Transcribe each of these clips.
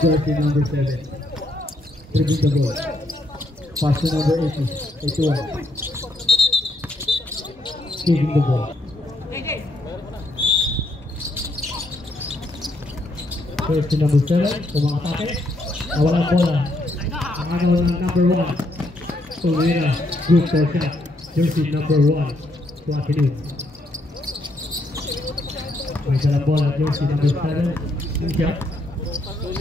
Jersey number 7. Dribbling the ball. Pass to number 80. 81. Kicking the ball. Jersey number 7. Umakatake. Nawala ang bola. Ang ano ng number 1. Tumira. Good for shot. Jersey number 1. Platinum. May dalang bola. Jersey number 7. Yung shot.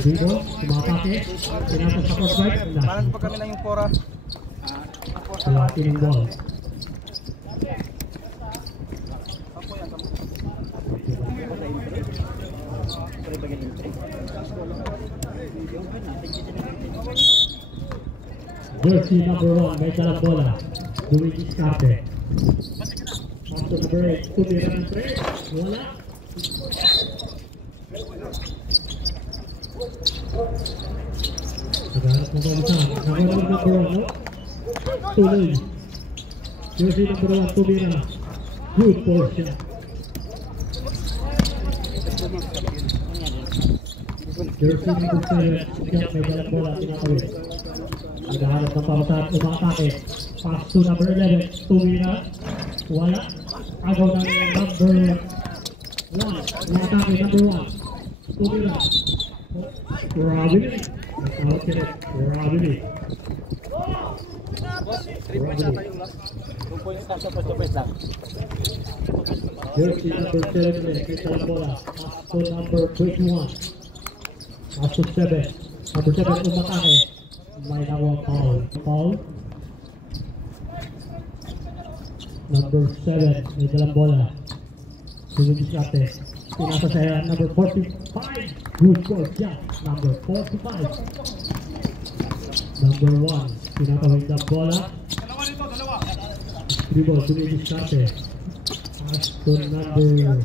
Dito. Umakatake. Tinapos sa cross right. Parang pa kami lang yung pora. Platinum ball. Jersey number 1, may dalang bola. Luigi Scarte. After the break, tumira ng 3. Wala. Naghanap ng balisan. Naghanap number 1, no? Tuloy. Jersey number 1, tumira. Good portion. Jersey number 7, may dalang bola. Tinatawid. Naghahanap ng pamasahan, umakatake. Pass to number 11, tumira. Wala. Agaw ng number 1. Umakatake, number 1. Tumira. Robin. Robin. Jersey number 7, may dalang bola. Pass to number 21. Pass to 7. Number 7, umakatake. May nawang foul. Number 7, may dalang bola. Luigi Scarte. Pinasa sa number 45. Good goal shot. Number 45. Number 1, pinatawid ng bola. Dribble, Luigi Scarte. Pass to number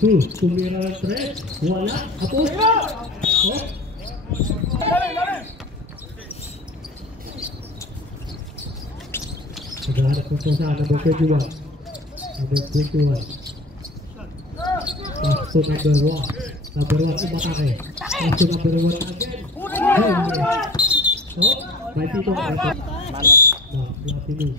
2. Tumira ng 3. Wala. Tapos. Oh. Naghahanap ng pasa, number 21. Number 21. Pass to number 1. Number 1, umakake. Pass to number 1 again. Oh, may tito. Platinum.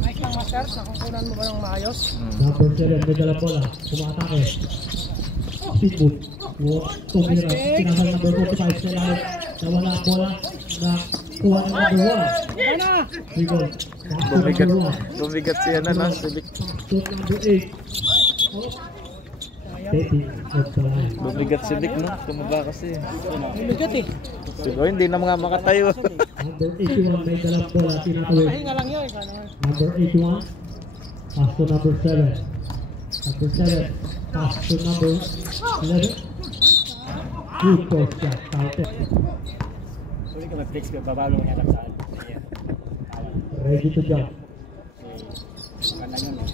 Nice lang master, nakukunan mo ba ng maayos? Number 7, may dalang bola. Umakake. Speedboot. Tumira. Pinasal number 45. Kailangan nawala ang bola na kuha ng number 1. Bumigat siya na na. Number 8. Bumigat si Vic, no? Tumaba kasi. Bumigat eh. Siguro hindi na mga makatayo. Number 81, may dalang bola. Tinatawid. Ay nga lang yun. Number 81. Pass to number 7. Number 7. Pass to number 11. Good post shot. Counted. Sulit ka mag-fix ko. Babalo nga lang saan. Ready to jump. Maganda yun eh.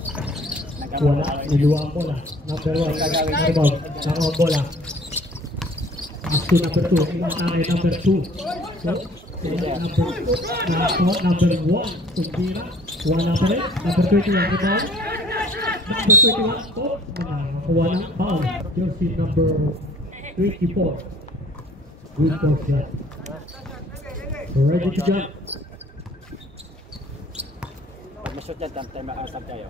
Wala, niluwa ang bola. Number 1, nakabaw. Nakawang bola. Pass to number 2. Imatake number 2. So, number 1. Tumbira. Wala pa rin. Number 21. Rebound. Number 21. Oh, nakakuha ng foul. Jersey number 24. Good post shot. Ready to jump. Masuk dyan, tayo makasab tayo.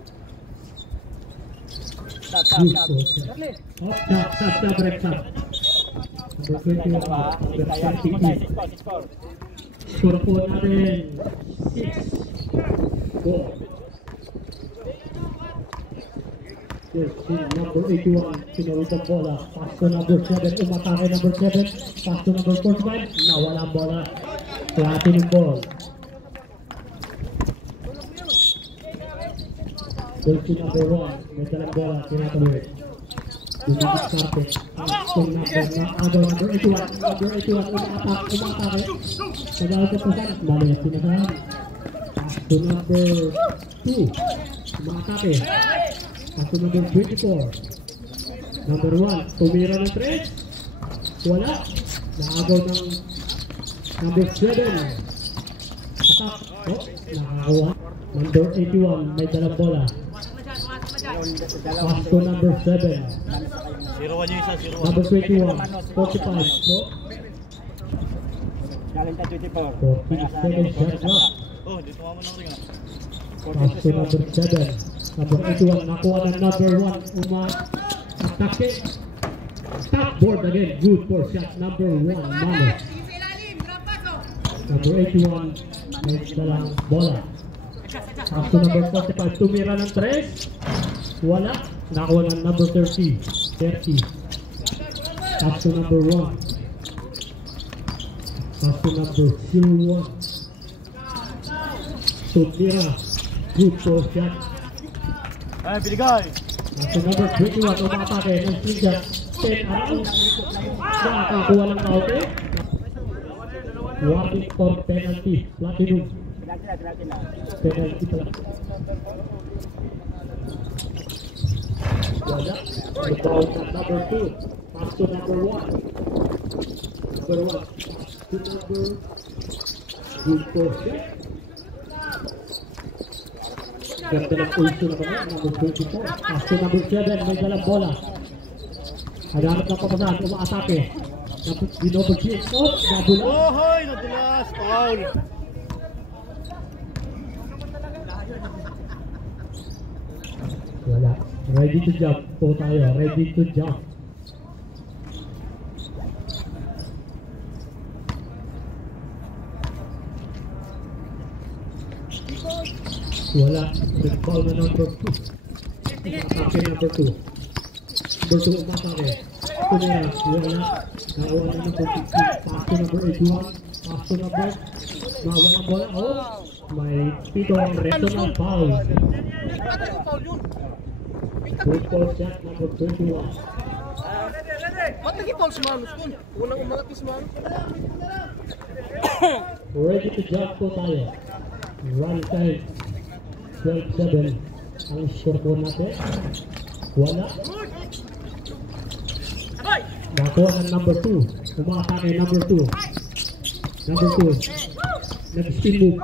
Good post shot. Oh, stop, break, stop. Number 21, number 22. Score po natin 6-4. Jersey number 81, sinulog ang bola. Pass to number 7, umatake number 7. Pass to number 45, nawala ang bola. Platinum ball. Jersey number 1, may dalang bola, tinatawid. Luigi Scarte. Pass to number 81. Number 81, umatake. Nagawag ka pa saan, bali, sinasahan. Pass to number 2, umatake. Pass to number 24. Number 1, tumira ng 3. Wala. Nakagaw ng number 7. Attack. Oh, nakakuha. Number 81, may dalang bola. Pass to number 7. 0-1 yung isa, 0-1. Number 21, 45. So, Galing ka 24. 47 shots na. Oh, dito mo ng ring ah. Pass to number 7. Number 81, nakuha ng number 1. Atake. Top board again. Good for shot number 1. Mano. Number 81, may dalang bola. Pass to number 45, tumira ng 3. Wala. Nakuha ng number 30. Pass to number 1. Pass to number 01. Tumira. Good for shot. Ay, binigay! Pass to number 21, umatake ng slingshot. 10 around. Nakakuha ng kaute. Warning for penalty. Platinum. Penalty pala. Wala. Rebound ng number 2. Pass to number 1. Number 1. To number. Good for shot. Ganda ng pulso na kanya. Number 24. Pass to number 7. May dalang bola. Haganap ng papasahan. Umaatake. Binobagin. Oh, nabula. Oh, hoy! Nadulas! Foul! Wala. Ready to jump po tayo. Ready to jump. Wala. Nag-foul na number 2. Atake number 2. Number 2 umatake. Tumira. Wala. Nakuha na number 15. Pass to number 81. Pass to number. Nawala ang bola. Oh. May pitong regional foul. Good for shot number 21. Ba't nag-i-foul si Manus kun? Unang umangat ni si Manus. Ready to jump po tayo. Run time 12-7 ang score po natin. Wala. Nakuha ng number 2. Umatake number 2. Number 2. Nag-spin move.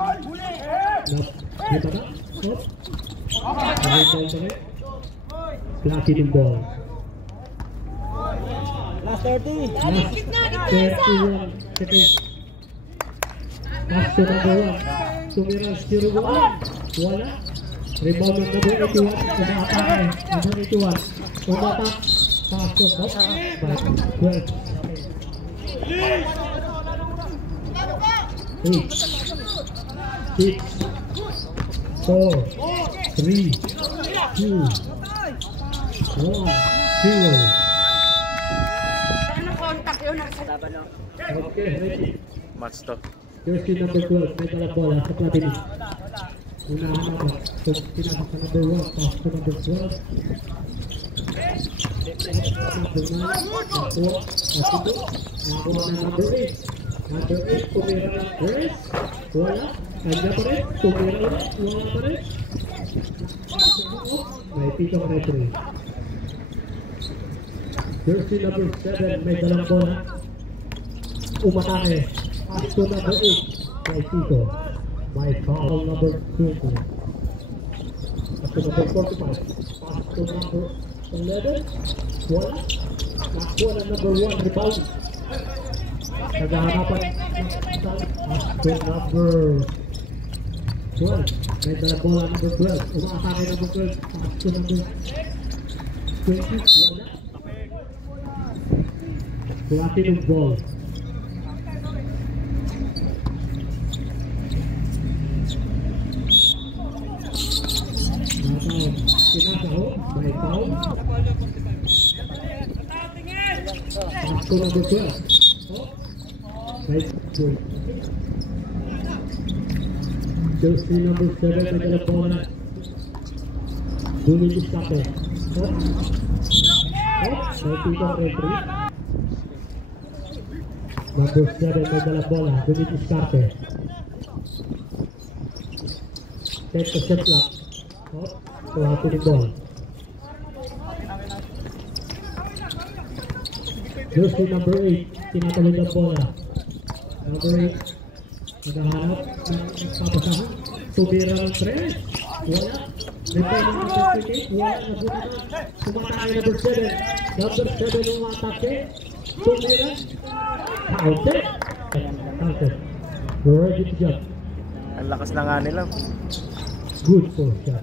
Dito na. Stop. Nag-down pa rin. Platinum ball. Last 30. Last 31 seconds. Pass to number 1. Tumira 0-1. Wala. Rebound ng number 81. Umatake. Number 81. Umatak. Pass to top. By 12. 8. 6. 4. 3. 2. 1. 0. Okay, ready. Match to. Jersey number 12, may dalang bola sa Platinum. Unahan naman. So, pinasok sa number 1, pass to number 12. Number 9, nakuha. Nakuha na number 8. Number 8, tumira ng Grace. Wala. Kanya pa rin. Tumira ulit. Wala pa rin. May pitong referee. Jersey number 7, may dalang bola. Umatake. Pass to number 8. May Tito. May foul number 20. Pass to number 45. Pass to number 11. Wala. Nakuha na number 1. Rebound. Naghahanapan. Pass to number 12. May dalang bola number 12. Umatake number 12. Pass to number 20. Wala. Platinum ball. Pinasaho, may foul. Pass to number 12. Oh, nice point. Jersey number 7, may dalang bola. Dunin Iskape. Oh, may pitong referee. Number 7, may dalang bola. Dunin Iskape. Take the shot clock. Oh, so happy the ball. Jersey number 8, tinatawid ang bola. Number 8, naghahanap ng papasahan. Tumira ng 3. Wala. Rebound ng number 28. Wala na buta na. Tumatake number 7. Number 7 umatake. Tumira. Counted. Counted. We're ready to jump. Ang lakas na nga nila. Good for shot.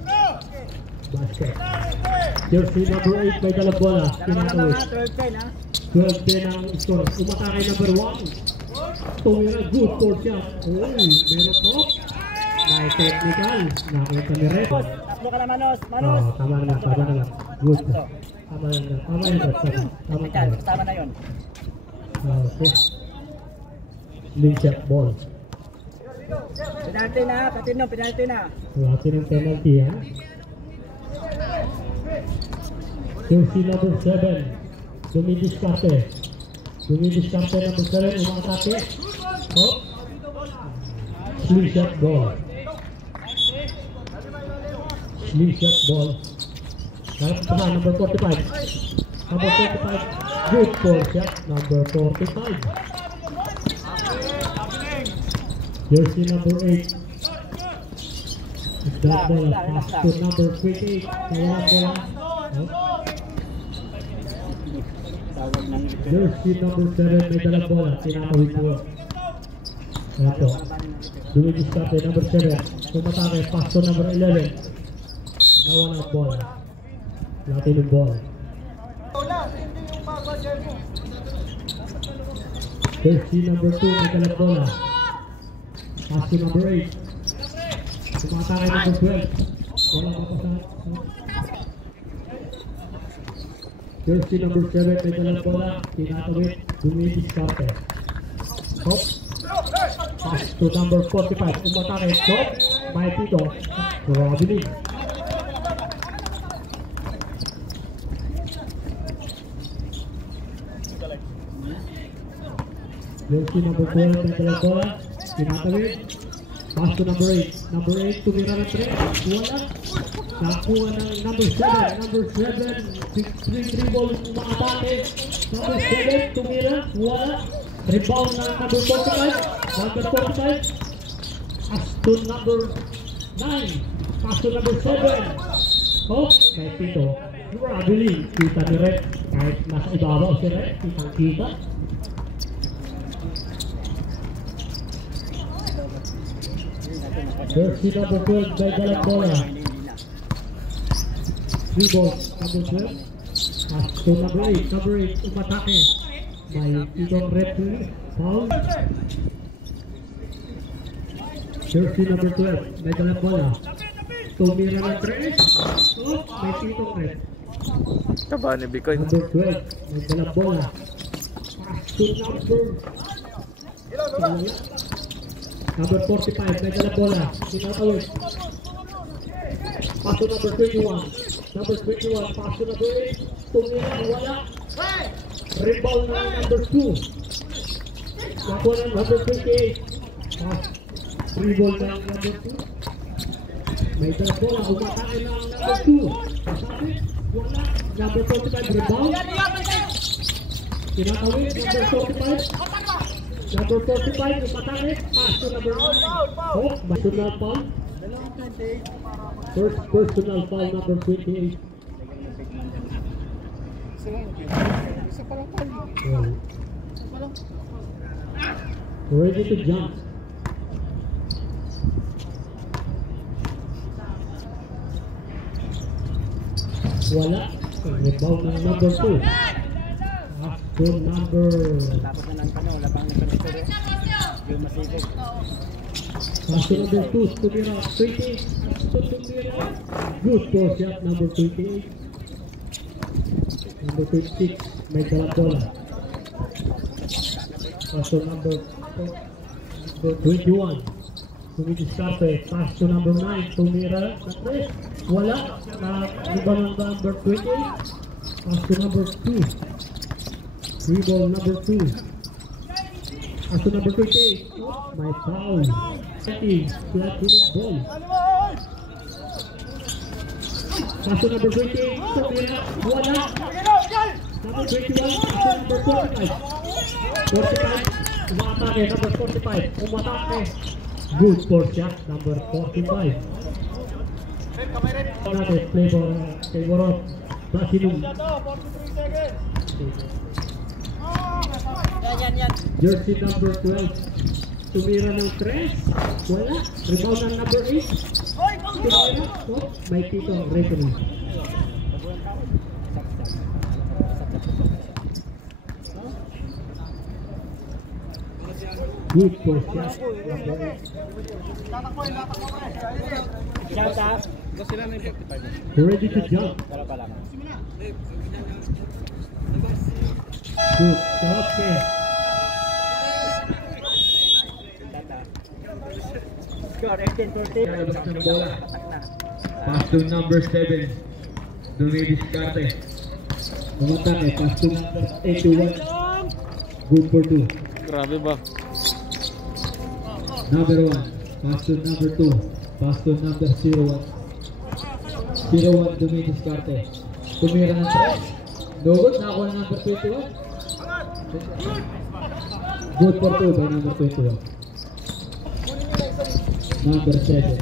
Basket. Jersey number 8 may dalang bola. Kinakawit. 12-10 ang score. Umatake number 1. Tumira. Good for shot. Uy, meron po. May technical. Nakita ni Red. Takbo ka na, Manos. Manos. Tama na. Good. Tama na. Kasama na yun. Okay. Lead shot ball. Penalty na, penalty na. Wala ng penalty, ha? Jersey number 7. Dumidiskarte number 7. Umatake. Oh. Sleeve shot ball. Harap pa number 45. Number 45. Good for shot. Number 45. Jersey number 8. That ball pass to number 28. Kaya bola. Tawag ng Jersey number 7 may dalang bola. Tinakawin po. Ito. Dumidiskarte number 7. Tumatake. Pass to number 11. Nawala ang bola. Latin yung bola. Jersey number 2 may dalang bola. Pass to number 8. Tumatake number 12. Wala mapasahan. Jersey number 7 may dalang bola. Tinatawid. Dumidiskarte. Hop. Pass to number 45. Umatake. Stop. May Tito. Robin. Jersey number 12 may dalang bola. Tinatawid. Pass to number 8. Number 8 tumira ng 3. Wala. Nakuha ng number 7. Number 7. 3 balls umatake. Number 7 tumira. Wala. Rebound ng number 45. Number 45. Pass to number 9. Pass to number 7. Oh, may Tito. Gradually, kita ni Red. Kahit nasa ibabaw si Red, kitang-kita. Jersey number 12 may dalang bola. 3 balls. Number 12. Pass to number 8. Number 8 umatake. May itong referee. Foul. Jersey number 12 may dalang bola. Tumira ng 3. Oh, may itong red. Taba ni Bikoy. Number 12 may dalang bola. Pass to number 45 may dalang bola. Tinatawid. Pass to number 21. Number 21 pass to number 8. Tumira. Wala. Rebound ng number 2. Nakuha ng number 28. Pass. Free ball ng number 2. May dalang bola. Umatake ng number 2. Pasabi. Wala. Number 45 rebound. Tinatawid. Number 45. Number 45 umatake. Pass to number 1. Oh, personal foul. First personal foul number 28. Ready to jump. Wala. Rebound ng number 2. Pass to number... Tapos na ng labang ng kanistero. Yung masipag. Pass to number 2. Tumira. 28. Pass to Tumira. Good for shot number 28. Number 26. May dalang bola. Pass to number 21. Dumidiskarte. Pass to number 9. Tumira. Wala. Iba ng number 28. Pass to number 2. Free ball number 2. Pass to number 28. My foul. 30. Flat hitting ball. Pass to number 28. Tumira. Wala. Number 21. Pass to number 45. 45. Umatake. Number 45. Umatake. Good for shot number 45. Natin, play for favor of Platinum. Jersey number 12. Tumira ng 3. Wala. Rebound ng number 8. Tumira. Oh, may Tito. Reto na. Good post shot. Number 8. Shout out. Ready to jump. Para pa lang. Good. Stop there. Score 18-13. Lalabas ng bola. Pass to number 7. Dumidiskarte. Umatake. Pass to number 81. Good for 2. Grabe ba? Number 1. Pass to number 2. Pass to number 01. 01 Dumidiskarte. Tumira ng 3. No good. Nakakuha ng number 21. Good for 2 by number 21. Number 7.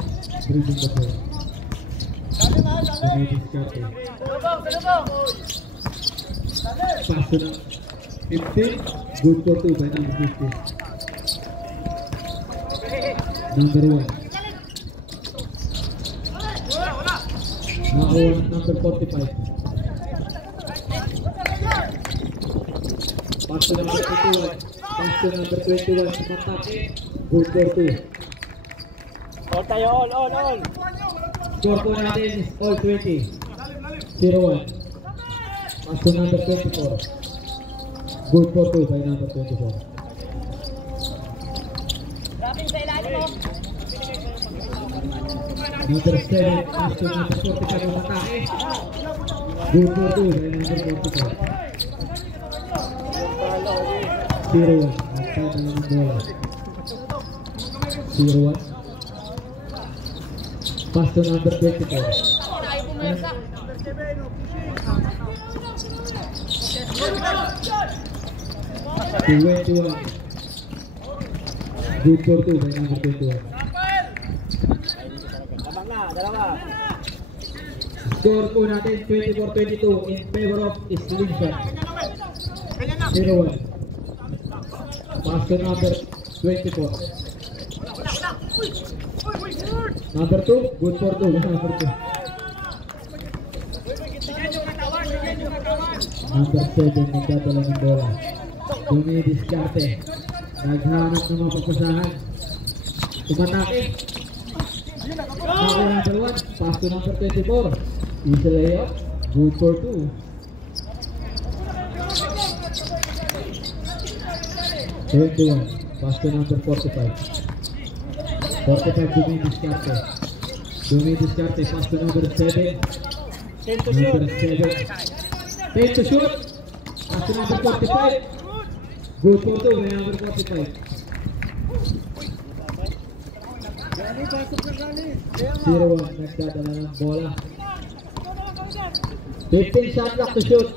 Bringing the ball. Dumidiskarte. Pass to number 15. Good for 2 by number 15. Number 1. Nakakuha ng number 45. Pass to number 21. Pass to number 21. Sumatake. Good for 2. All tayo, all. Score po natin is all 20. 0-1. Pass to number 24. Good for 2 by number 24. Number 7. Pass to number 45. Sumatake. Good for 2 by number 24. 0-1. Nagtata lang ang bola. 0-1. Pass to number 24. 21. Good for 2 by number 21. Lamang na, dalawa. Score po natin 24-22 in favor of Slingshot. 0-1. Pass to number 24. Number 2, good for 2. Number 2. Number 7, nagdadala ng bola. Dumidiskarte. Naghanap ng mga pagpasahan. Tumatake. Nakakuha number 1. Pass to number 24. Easy layup. Good for 2. Pass to number 45. 45 Dumidiskarte. Dumidiskarte. Pass to number 7. 10 to Number shoot. 7. 10 to shoot. Pass to number 45. Good for 2 by number 45. 0-1. Nagdadala ng bola. 15 shot clock to shoot.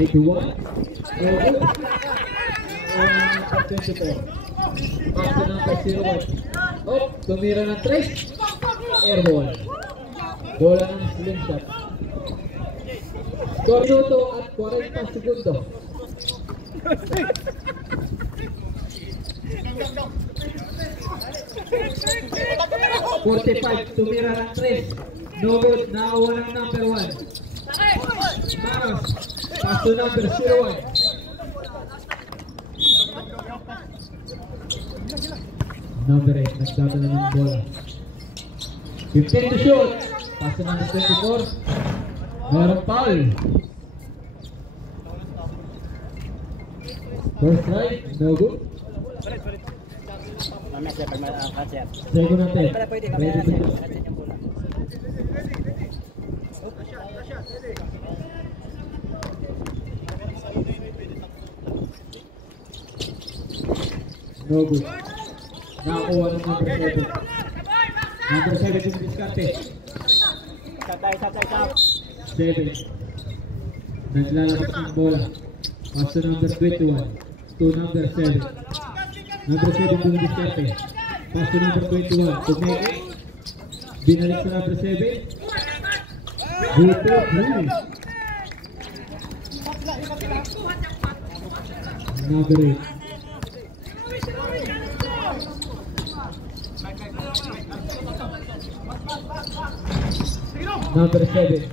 81. No good. 24. Pass to number 01. Oh, tumira ng 3. Airball. Bola ng Slingshot. Score minuto at 40 segundo. Tumira ng 3. No good. Nakakuha ng number 1. Manos. Pass to number 01. Number 8. Nagdadala ng bola. 15 to shoot. Pass to number 24. Meron foul. First try. No good. Mamaya siya pag ma-catcher. Second attempt. Pala pwede, Ready mamaya to shoot. catcher yung bola. No good. Nakakuha ng number 7. Number 7 yung diskarte. Satay. 7. Naglalabas ng bola. Pass to number 21. To number 7. Number 7 yung diskarte. Pass to number 21. Tumeke. Binalik sa number 7. Buto. Number 8. Number 7.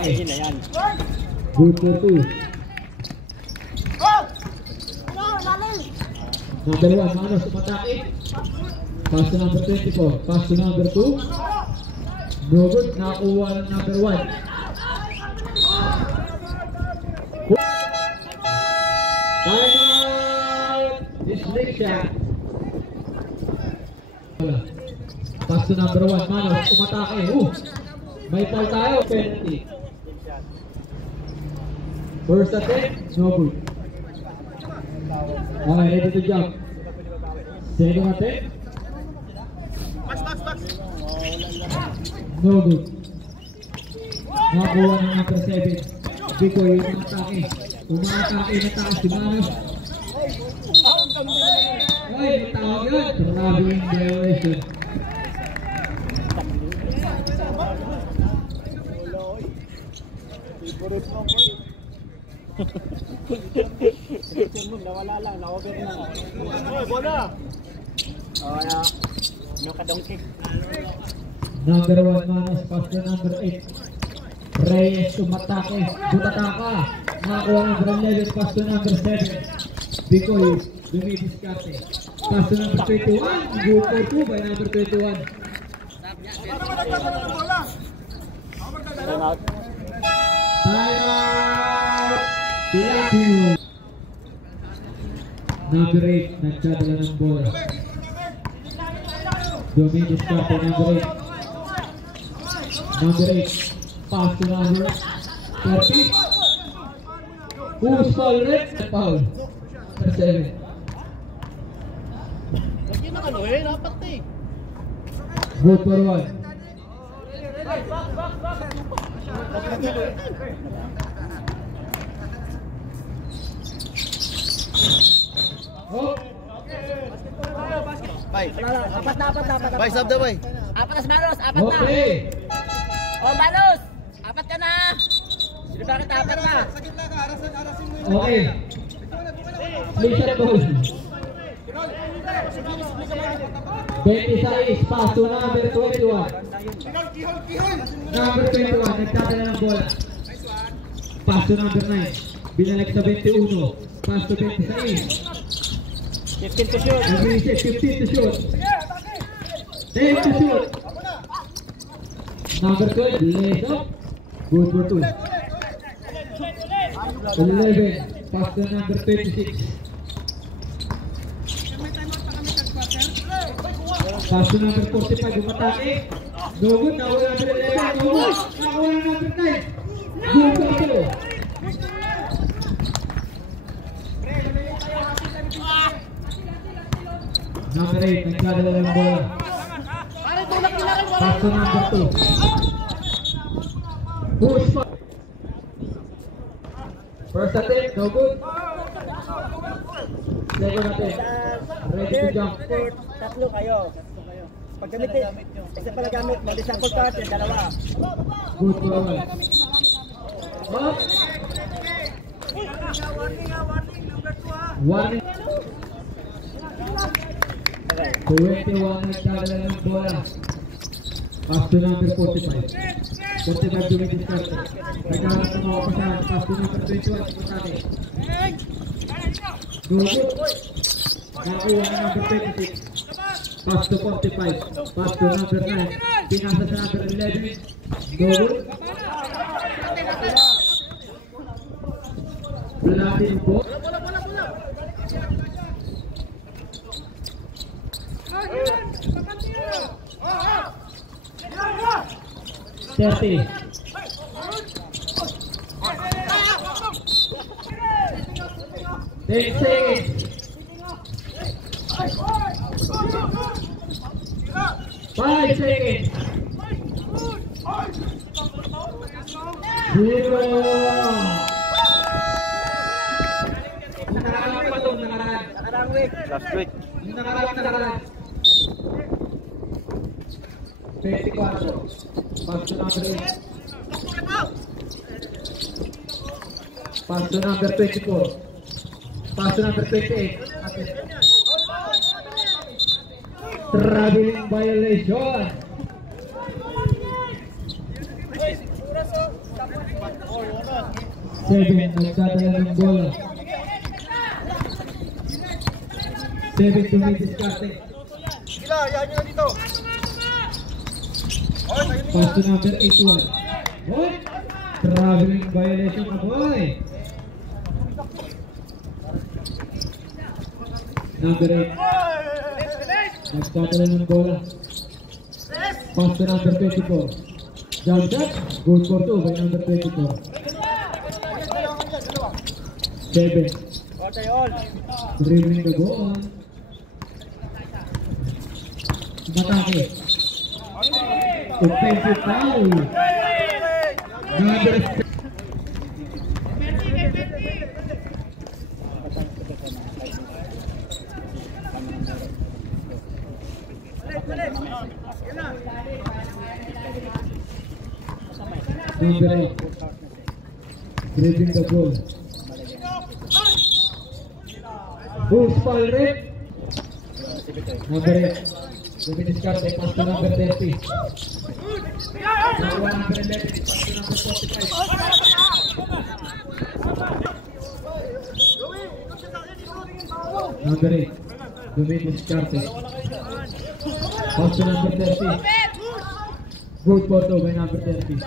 Ayun na yan. Buto 2. Number 1, Manos, umatake. Pass to number 24. Pass to number 2. No good. Nakuha ng number 1. Timeout! Dyslexia. Pass to number 1. Manos, umatake. May foul tayo. Penalty. First attempt. No good. Okay, ready to jump. Second attempt. No good. Nakakuha ng number 7. Biko yung umatake. Umatake na taas si Manos. Ay, may tawag yun. Grabe yung violation. Nawala lang, na-over na. Oy, bola! No kadong kick. Number 1 Manos, pass to number 8. Reyes umatake. Butataka. Nakakuha ng number 11, pass to number 7. Bikoy, dumidiskarte. Pass to number 21. Good for 2 by number 21. Time out. Timeout! Pilapino. Number 8, nagdadala ng bola. Dumidiskarte number 8. Number 8, pass to number 30. Who's foul? Red? Foul. Number 7. Lagyan ng ano eh, dapat eh. Good for 1. Oh. Bay. Apat. Bay, sab na bay. Apat na si Manos, apat na. Okay. Oh, Manos, apat ka na. Sino bakit apat na? Okay. Please at ball. 26, pass to number 21. Number 21, nagdadala ng bola. Pass to number 9. Binalik sa 21. Pass to 26. 15 to shoot. Nag-reset, 15 to shoot. 10 to shoot. Number 12, lays up. Good for 2. 11, pass to number 26. Pass to number 45, umatake. No good, nawala number 11. No good, nawala number 9. Good for 2. Number 8, nagdadala ng bola. Pass to number 2. Push pa. First attempt, no good. Second attempt, ready to jump. Tatlo kayo. Pag gamitin, isa pala gamit, mag-sample card, dalawa. Good for 1. Up. Warning. 21 nagdadala ng bola. Pass to number 45. 45 dumidiscarte. Nagkaroon ng mga pasahan. Pass to number 21. Pagkate. Good. Nakuha ng number 26. Pass to 45. Pass to number 9. Pinasa sa number 11. Good. Lalapin po. 30. 10 seconds. 5 seconds. 0. Nakaraan pa ito, nakaraan. Nakarang week. Last week. Nakalat. 24. Pass to number 8. Pass to number 24. Pass to number 28. Traveling violation. Seven, nagdadala ng bola. 7 to mid discarding. Sila, yan nyo na dito. Pass to number 81. What? Traveling violation na boy. Number 8. Nagdadala ng bola. Pass to number 24. Jump shot. Goal for 2 by number 24. 7. Dribbling the ball. Matake. Offensive foul. Number 6. Number 8. Dribbling the ball. Who's foul red? Number 8. Dominis Carte, pass to number 30. Number 11, pass to number 45. Number 8. Dominis Carte. Pass to number 30. Good photo by number 30.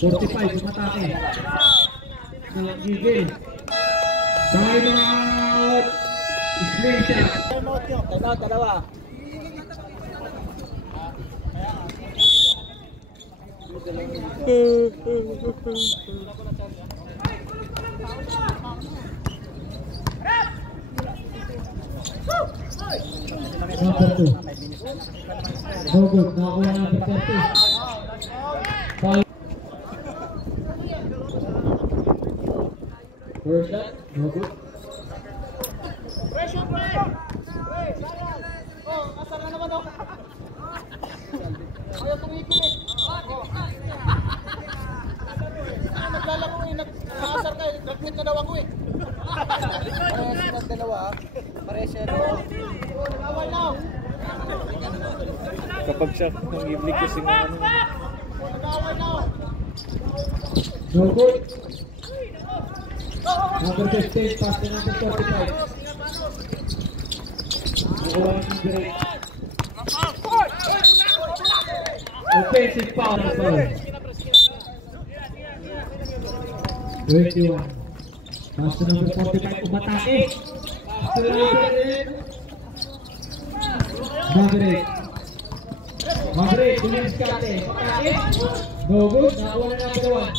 45, umatake. Gigil. Time out! Sling shot. Time out, dalawa. Number 2. No good. Nakakuha number 30. Foul. First shot. No good. Pressure, pre! Oh, asar na naman ako. Ayaw tumigil eh. Naglalaro eh, nag-asar ka eh. Nag-quit na daw ako eh. Parehas na dalawa. Parehas na dalawa. Nag-awal na. Kapag siya nang ibig kasi mga ano. Nag-awal na. No good. Number 15, pass to number 45. Nakuha ng number 8. Offensive foul. 21. Pass to number 45. Umatake. Pass to number 8. Number 8. Number 8. Dominis Carte. Umatake. No good. Nakuha na number 1.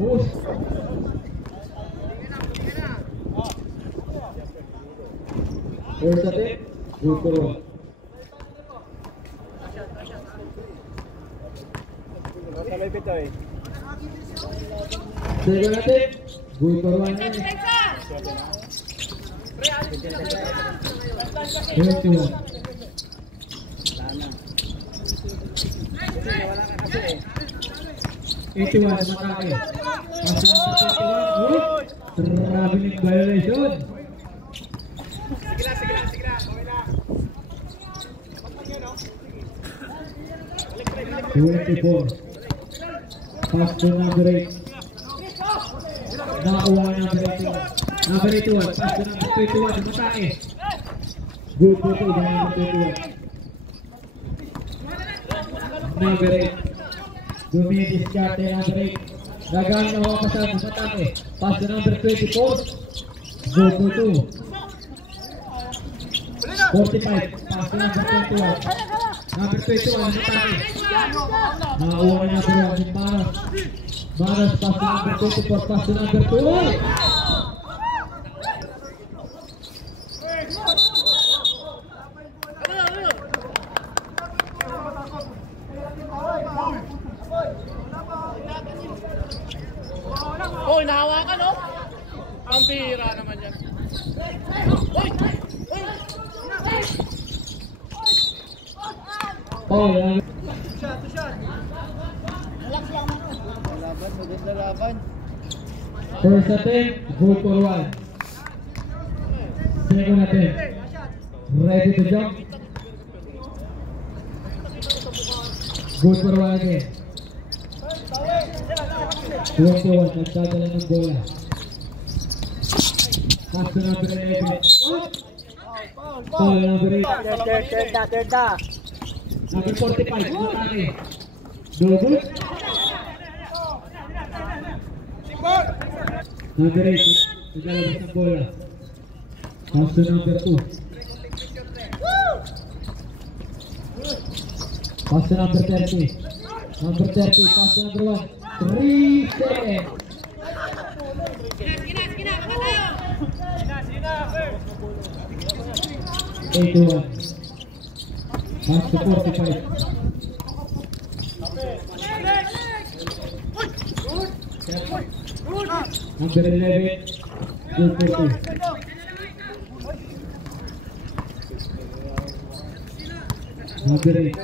Boost. First attempt, good for 1. Kalipit to eh. Second attempt, good for 1. 21. 81, matake. Pass to number 21. Traveling violation. 24. Pass to number 8. Nakakuha number 81. Number 81. Pass to number 21. Matake. Good for 2 by number 21. Number 8. Dominis Carte, number 8. Nagaan na ako kasama. Matake. Pass to number 24. Good for 2. 45. Pass to number 21. Number 21. Matake. Nakakuha na number 1 yung Maras. Maras, pass to number 24, pass to number 2. Uy, nahawakan, oh. Pambira naman yan. Uy! Uy! Oh, yan. Laban, maganda laban. First attempt, good for 1. Second attempt, ready to jump. Good for 1 again. 21, nagdadala ng bola. Pass to number 11. Foul number 8. Third na. Number 45, Butake. No good. Number 8, naglalabas ng bola. Pass to number 2. Pass to number 30. Number 30, pass to number 1. 3 seconds. 81. Pass to 45. Number 11, good for 2. Number 8.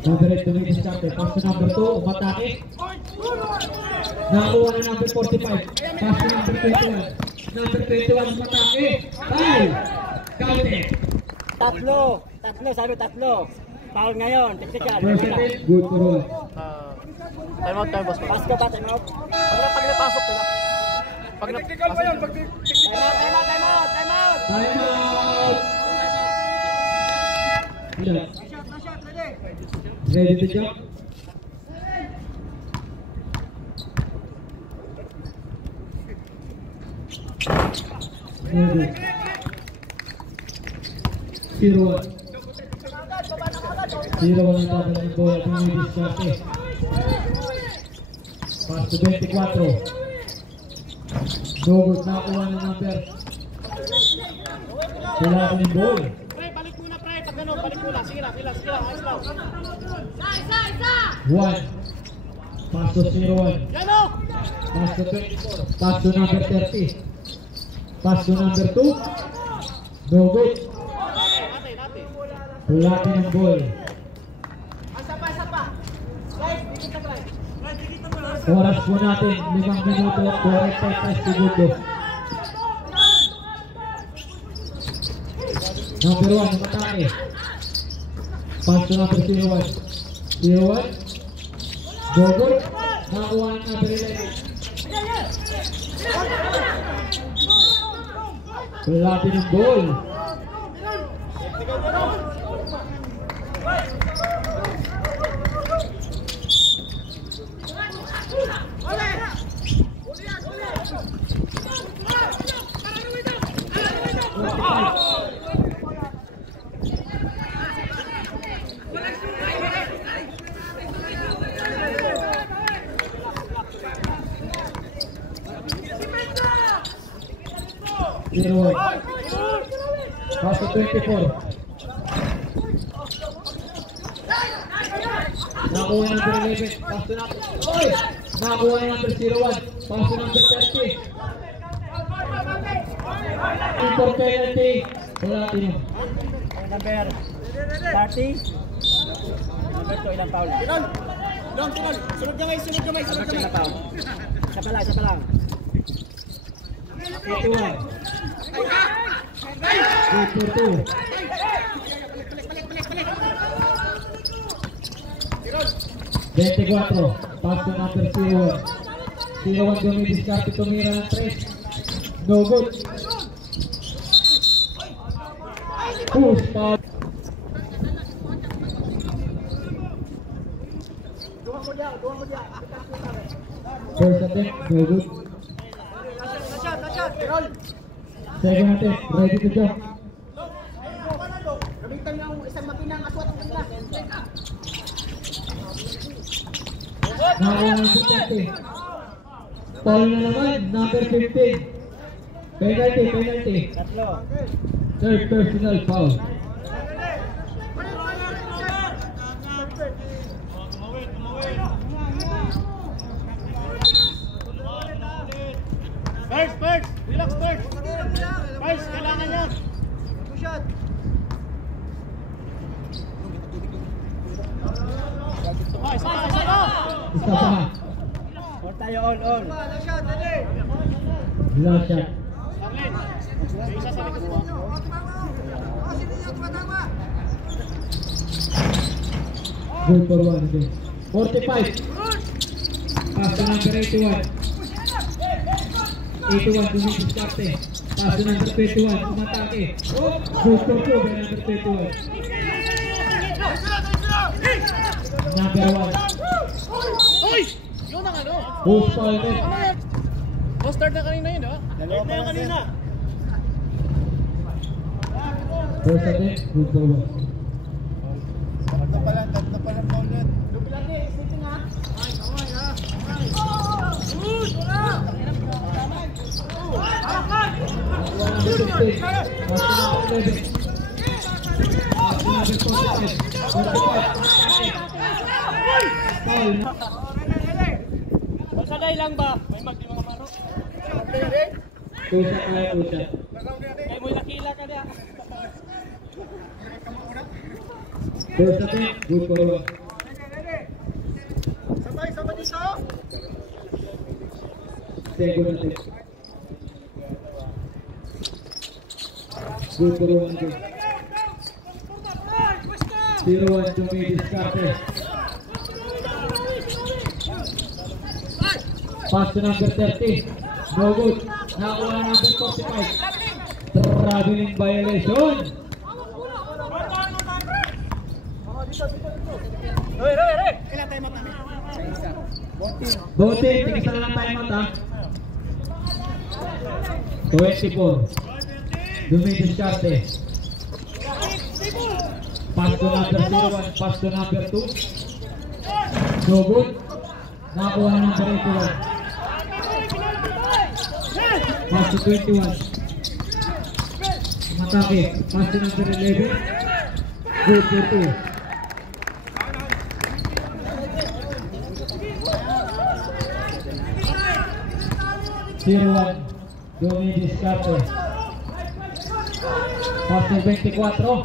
Number 8, tumigil sa atin. Pass to number 2, umatake. Nakakuha na number 45. Pass to number 21. Number 21, umatake. Foul! Counted. Tatlo, sabi tatlo. Foul ngayon, technical. First attempt, good for 1. Time out, boss. Pasko ba, time out? Pag napasok, pag Time out! Time out! Ilan? Ready to jump? Ready. 0-1. 0-1 ang tatalo ng bola kung may diskarte. Pass to 24. Dogot nakuha ng number. Wala ko ng ball. Pre, balik muna, pre. Pag ganun, balik muna. Sige lang. Ayos lang. 1. Pass to 0-1. Yan, oh! Pass to 24. Pass to number 30. Pass to number 2. Dogot. Natin. Wala ko ng ball. Isa pa. Guys, dikit na, pre. Oras po natin, 5 minuto at 45 segundo. Number 1, umatake. Pass to number 01. 01. Dogot. Nakuha ng number 11. Wala din ang ball. Pass to 24. Nakuha ng number 11. Pass to number. Oy! Nakuha ng number 01. Pass to number 30. For penalty. Wala din. Number 30. Number 2, ilang foul? Sunod. Sunod kamay. Ilang foul? Isa pa lang. 81. Good for 2. 24. Pass to number 01. 01 dumidiskarte, tumira ng 3. No good. Push foul. First attempt, no good. Second attempt, ready to jump. Gamitan niyo ang isang makinang aswat ang kanila. Nakuha ng 30. Foul na naman, number 15. Penalty. Tatlo. Third personal foul. First! Relax, first! First, kailangan yan! Shot! Isa! Isa pa. All tayo, all. Last shot. Isa sa likod mo. Good for one again. 45. Pass to number 81. 81 dumidiskarte. Pass to number 21. Umatake. Good for two by number 21. Number 1. Uy! Yun ang ano? Who's fouled it? Start na kanina yun, ha? Dalawa pa kanina. First again. Good for one. Tatlo pa lang foul yan. Magsagay lang ba? May magdi mga maro. Tusa kaya tusa. Kaya mo'y nakila ka niya. First again. Good for one. Sabay dito. Second again. Good for one again. 0-1 dumidiskarte. Pass to number 30. No good. Nakuha na number 45. Traveling violation. Roy. Ilan tayo mata niya? Bote, tigisa na lang tayo mata. 24. Dumidiskarte. Pass to number 01. Pass to number 2. No good. Nakuha na number 81. Pass to 21. Matake. Pass to number 11. Good for 2. Dumidiskarte. Pass to 24.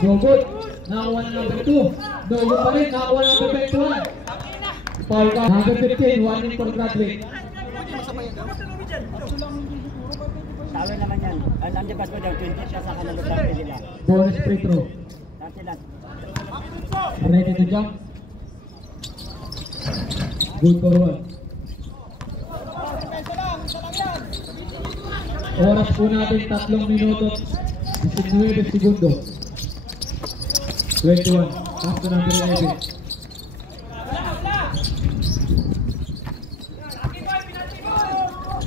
No good. Nakakuha na number 2. No good pa rin. Nakakuha na number 21. Foul ka. Number 15. Warning for Bradley. Talo naman yan. Ang di pass mo daw, 20 siya sa kanan ng dati nila. Bonus free throw. Dati lang. Ready to jump? Good for one. Oras po natin 3 minuto 19 segundo. 21. Pass to number 11.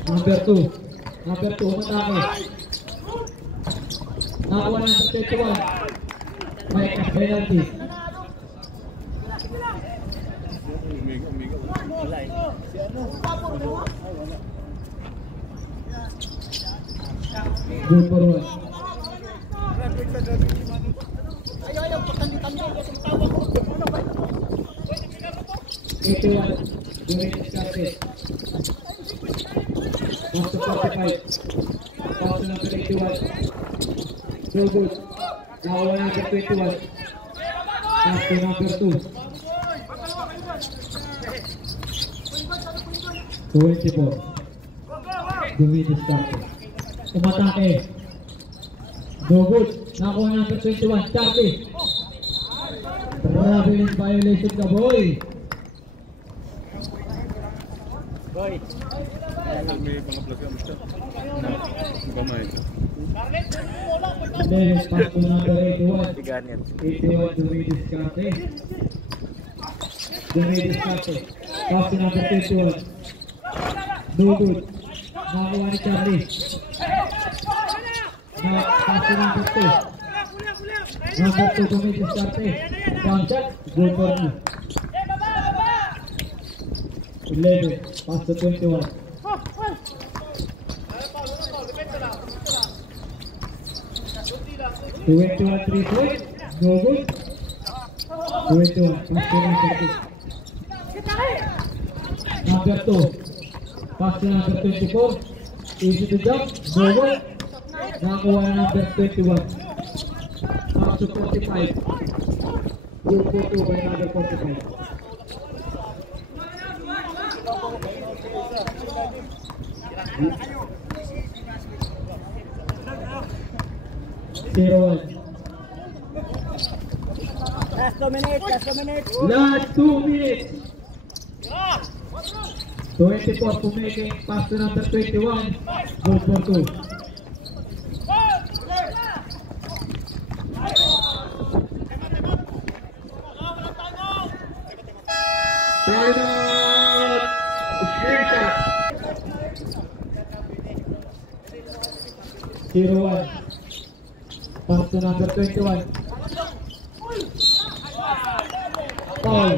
Number 2. Number 2, matake. Nakakuha number 21. May penalty. Good for one. Ayaw, pagtandi-tandi. Kasi tawag ko. Ito yan. Dumidiskarte. Pass to 45. Pass to number 81. So good. Nakakuha number 21. Pass to number 2. 24. Dumidiskarte. Umatake. No good. Nakakuha number 21. Charlie. Traveling violation ka, boy. Boy. May mga vlog mo siya. Na gamay. Then pass to number 81. Tiganit. 81 dumidiskarte. Dumidiskarte. Pass to number 21. No good. Nakakuha ni Charlie. Pass to number 2. Number 2 dumidiskarte. Down shot. Good for me. 11. Pass to 21. 21 3-point. No good. 21. Pass to number 2. Number 2. Pass to number 24. Easy to jump. No work. Nakakuha na number 21. Up to 45. Good for 2 by number 45. 0-1. Last 2 minutes, last 2 minutes. Last 2 minutes. 24 to making pass to number 21. Good for 2. Time out. Screenshot. 0-1. Pass to number 21. Foul.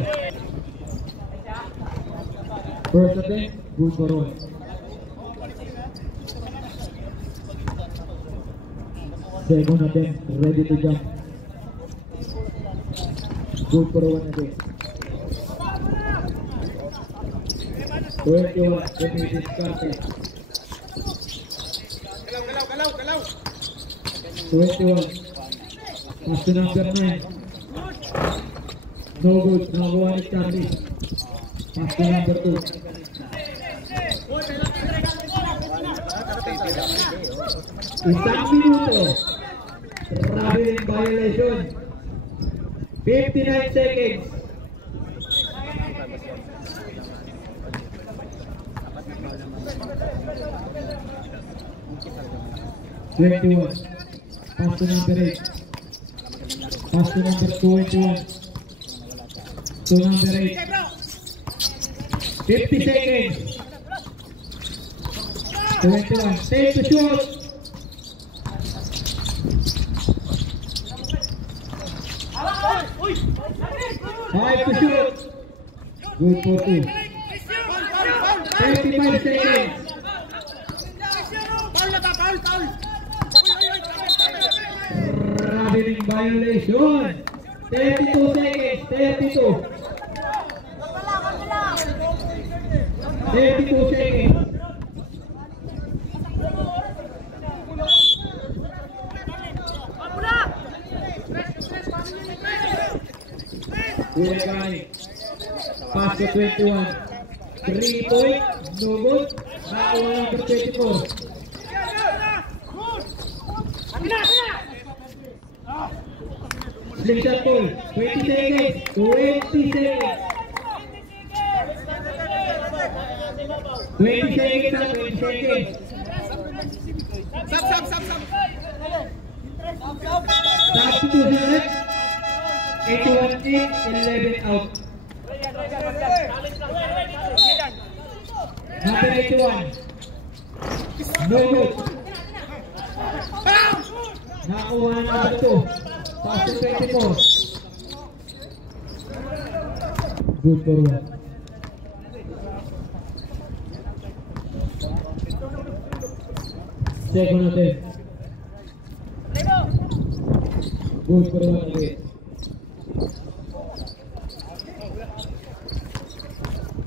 First attempt, good for 1. Second attempt, ready to jump. Good for 1 again. 21, Committee started. 21, pass to number 9. No good, number 1 is Charlie. Pass to number 2. Isang minuto. Traveling violation. 59 seconds. Pass to number 8. Pass to number 21. To number 8. 50 seconds. 21. Take the shot. 5 to shoot. Good for 2. 35 seconds. Traveling violation. 32 seconds. 32. 32 seconds. Ulegay. Pass to 21. 3 point. No good. Nakakuha number 24. Slingshot ball. 20 seconds. 20 seconds. 20 seconds. 20 seconds. Substitution. 81 in, 11 out. Number 81. No good. Nakakuha number 2. Pass to 24. Good for 1. Second attempt. Good for 1 again.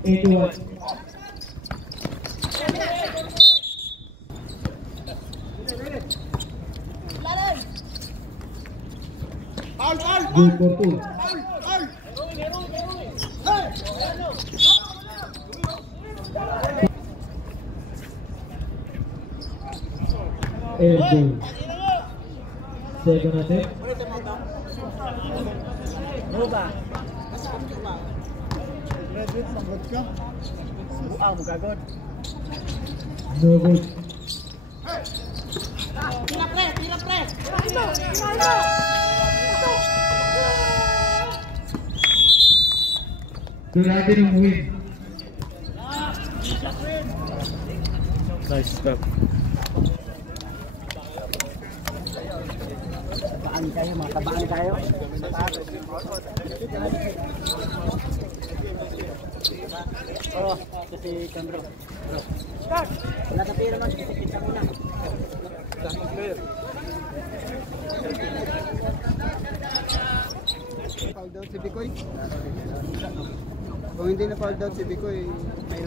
81. Good for 2. Air goal. Second attempt. Ruba. Mugagod. No good. Durante ng win. Nice stop. Tabaan kayo, mga tabaan kayo. Oh, kasi Cambro. Wala ka pira man, kasi kita mo na. Foul down si Bicoy. Kung hindi na foul down si Bicoy, may